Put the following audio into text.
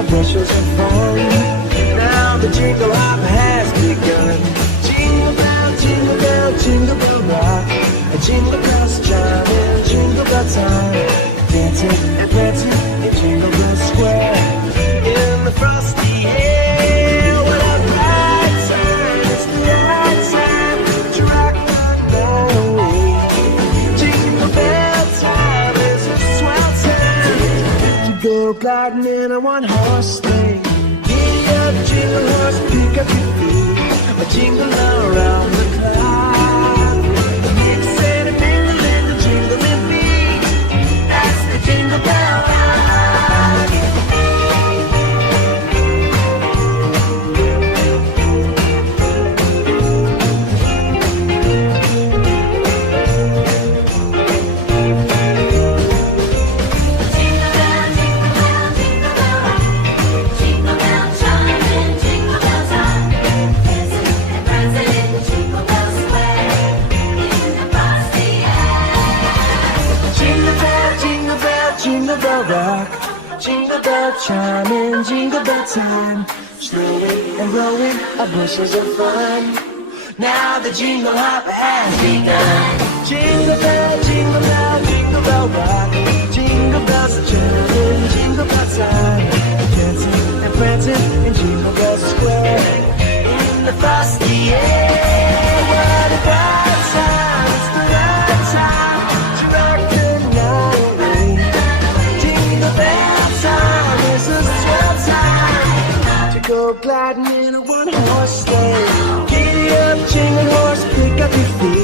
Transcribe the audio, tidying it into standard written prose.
a bushels of fun. Now the jingle hop has begun. Jingle bell, jingle bell rock. A jingle bells chiming, jingle bell time. Dancing and prancing in Jingle Bell Square. In the frosty air, what a bright time. It's the right time to rock the night away. Jingle bell time is a swell time to go gliding in a one-horse sleigh. Giddy up, jingle horse, pick up your feet. A jingle around the clock. Mix and mingle in the jingling beat. That's the Jingle Bell Rock. Jingle bell, jingle bell, jingle bell rock. Jingle bell chiming, jingle bell time. Dancing and prancing in Jingle Bell Square. In the frosty air. Jingle bell, jingle bell, jingle bell rock. Jingle bell chiming, jingle bell time. Snowing and blowing a bushels of fun. Now the jingle hop has begun. Jingle bell, jingle bell, jingle bell rock. Jingle bells chiming, jingle bell time. Dancing and prancing in Jingle Bell Square. In the frosty air, what a bright time. It's the right time to rock the night away. Jingle bell time is a swell time to go gliding in a one-horse sleigh. Giddy up, jingle horse, pick up your feet.